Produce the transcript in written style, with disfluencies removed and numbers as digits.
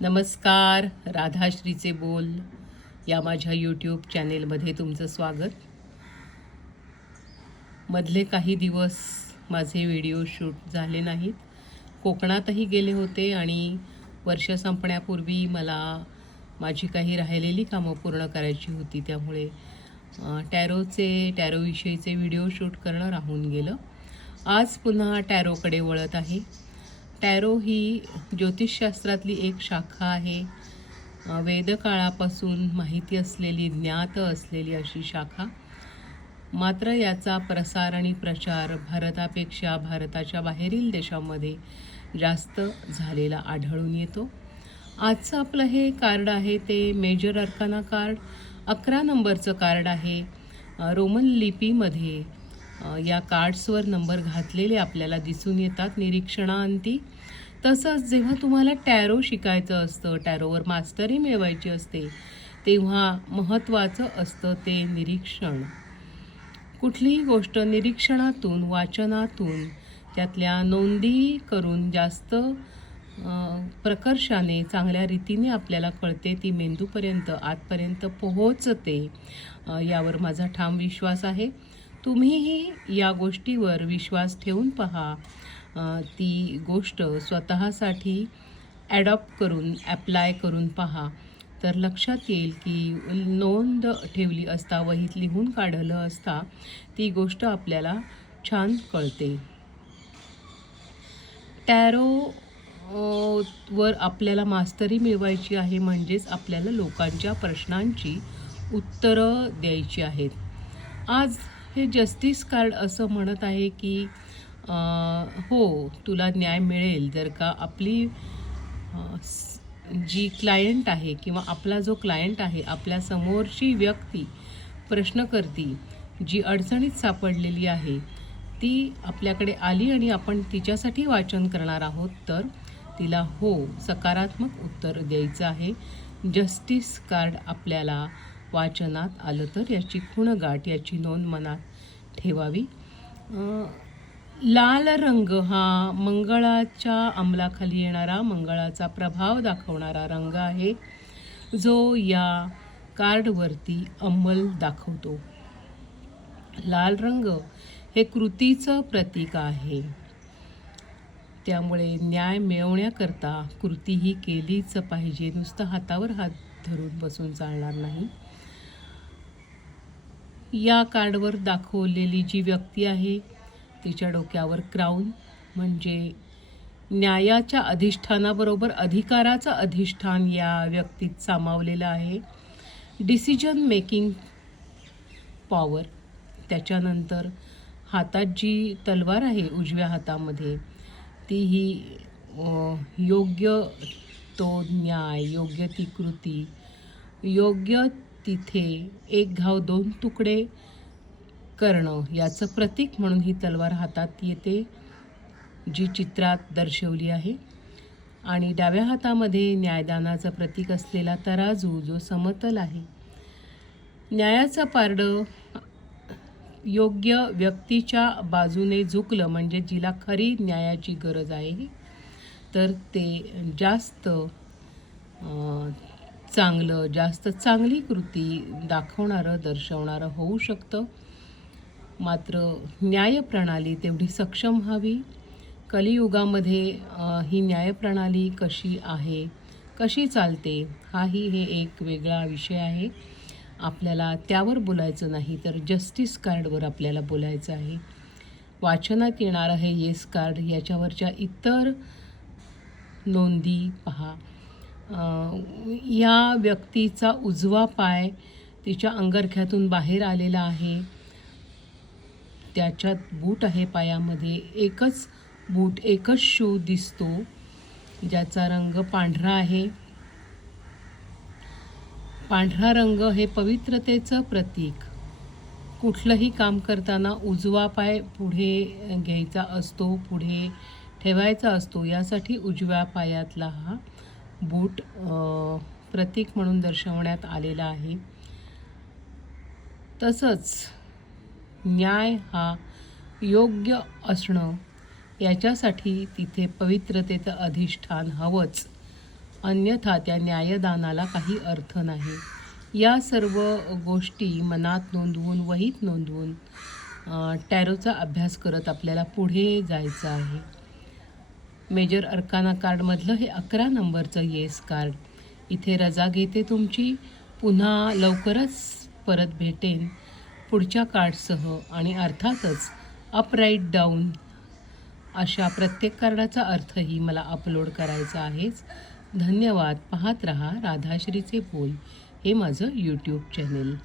नमस्कार, राधाश्रीचे बोल या माझ्या यूट्यूब चॅनेलमध्ये तुमचं स्वागत. मधले काही दिवस माझे व्हिडिओ शूट झाले नाहीत. कोकणातही गेले होते आणि वर्ष संपण्यापूर्वी मला माझी काही राहिलेली कामं पूर्ण करायची होती. त्यामुळे टॅरोविषयीचे व्हिडिओ शूट करणं राहून गेलं. आज पुन्हा टॅरोकडे वळत आहे. टॅरो ही ज्योतिषशास्त्रातली एक शाखा आहे. वेदकाळापासून माहिती असलेली, ज्ञात असलेली अशी शाखा. मात्र याचा प्रसार आणि प्रचार भारतापेक्षा भारताच्या बाहेरील देशांमध्ये जास्त झालेला आढळून येतो. आजचं आपलं हे कार्ड आहे ते मेजर अर्काना कार्ड, 11 नंबरचं कार्ड आहे. रोमन लिपीमध्ये या कार्ड्सवर नंबर घातलेले आपल्याला दिसून येतात निरीक्षणाअंती. तसंच जेव्हा तुम्हाला टॅरो शिकायचं असतं, टॅरोवर मास्टरी मिळवायची असते, तेव्हा महत्त्वाचं असतं ते निरीक्षण. कुठलीही गोष्ट निरीक्षणातून, वाचनातून, त्यातल्या नोंदी करून जास्त प्रकर्षाने, चांगल्या रीतीने आपल्याला कळते, ती मेंदूपर्यंत, आतपर्यंत पोहोचते. यावर माझा ठाम विश्वास आहे. तुम्हीही या गोष्टीवर विश्वास ठेवून पहा. ती गोष्ट स्वतःसाठी ॲडॉप्ट करून, ॲप्लाय करून पहा, तर लक्षात येईल की नोंद ठेवली असता, वहीत लिहून काढलं असता, ती गोष्ट आपल्याला छान कळते. टॅरो वर आपल्याला मास्टरी मिळवायची आहे, म्हणजेच आपल्याला लोकांच्या प्रश्नांची उत्तरं द्यायची आहेत. आज हे जस्टिस कार्ड असं म्हणत आहे की हो, तुला न्याय मिळेल जर का आपली जी क्लायंट आहे किंवा आपला जो क्लायंट आहे, आपल्या समोरची व्यक्ती, प्रश्नकर्ती, जी अडचणीत सापडलेली आहे, ती आपल्याकडे आली आणि आपण तिच्यासाठी वाचन करणार आहोत, तर तिला हो, सकारात्मक उत्तर द्यायचं आहे. जस्टिस कार्ड आपल्याला वाचनात आलं तर याची खुणगाठ, याची नोंद मनात ठेवावी. लाल रंग हा मंगळाच्या अंमलाखाली येणारा, मंगळाचा प्रभाव दाखवणारा रंग आहे, जो या कार्डवरती अंमल दाखवतो. लाल रंग हे कृतीचं प्रतीक आहे. त्यामुळे न्याय मिळवण्याकरता कृतीही केलीच पाहिजे. नुसतं हातावर हात धरून बसून चालणार नाही. या कार्डवर दाखवलेली जी व्यक्ती आहे, तिच्या डोक्यावर क्राऊन, म्हणजे न्यायाच्या अधिष्ठानाबरोबर अधिकाराचं अधिष्ठान या व्यक्तीत सामावलेलं आहे. Decision making power. त्याच्यानंतर हातात जी तलवार आहे उजव्या हातामध्ये, ती ही योग्य तो न्याय, योग्य ती कृती, योग्य तिथे एक घाव दोन तुकडे करणं, याचं प्रतीक म्हणून ही तलवार हातात येते, जी चित्रात दर्शवली आहे. आणि डाव्या हातामध्ये न्यायदानाचं प्रतीक असलेला तराजू, जो समतल आहे. न्यायाचं पारडं योग्य व्यक्तीच्या बाजूने झुकलं, म्हणजे जिला खरी न्यायाची गरज आहे, तर ते जास्त चांगलं, जास्त चांगली कृती दाखवणारं, दर्शवणारं होऊ शकतं. मात्र न्यायप्रणाली तेवढी सक्षम व्हावी. कलियुगामध्ये ही न्यायप्रणाली कशी आहे, कशी चालते, हे एक वेगळा विषय आहे. आपल्याला त्यावर बोलायचं नाही, तर जस्टिस कार्डवर आपल्याला बोलायचं आहे. वाचनात येणारं हे येस कार्ड, याच्यावरच्या इतर नोंदी पहा. या व्यक्तीचा उजवा पाय तिच्या अंगरख्यातून बाहेर आलेला आहे. त्याच्यात बूट आहे पायामध्ये, एकच बूट, एकच शू दिसतो, ज्याचा रंग पांढरा आहे. पांढरा रंग हे पवित्रतेचं प्रतीक. कुठलंही काम करताना उजवा पाय पुढे घ्यायचा असतो, पुढे ठेवायचा असतो. यासाठी उजव्या पायातला हा बूट प्रतीक म्हणून दर्शवण्यात आलेला आहे. तसंच न्याय हा योग्य असणं, याच्यासाठी तिथे पवित्रतेचं अधिष्ठान हवंच. अन्यथा त्या न्यायदानाला काही अर्थ नाही. या सर्व गोष्टी मनात नोंदवून, वहीत नोंदवून टॅरोचा अभ्यास करत आपल्याला पुढे जायचं आहे. मेजर अर्काना कार्डमधलं हे 11 नंबरचं येस कार्ड. इथे रजा घेते तुमची. पुन्हा लवकरच परत भेटेन पुढच्या कार्डसह आणि अर्थातच अप राईट डाऊन अशा प्रत्येक कार्डाचा अर्थही मला अपलोड करायचा आहेच. धन्यवाद. पाहत रहा राधाश्रीचे बोल हे माझं यूट्यूब चॅनेल.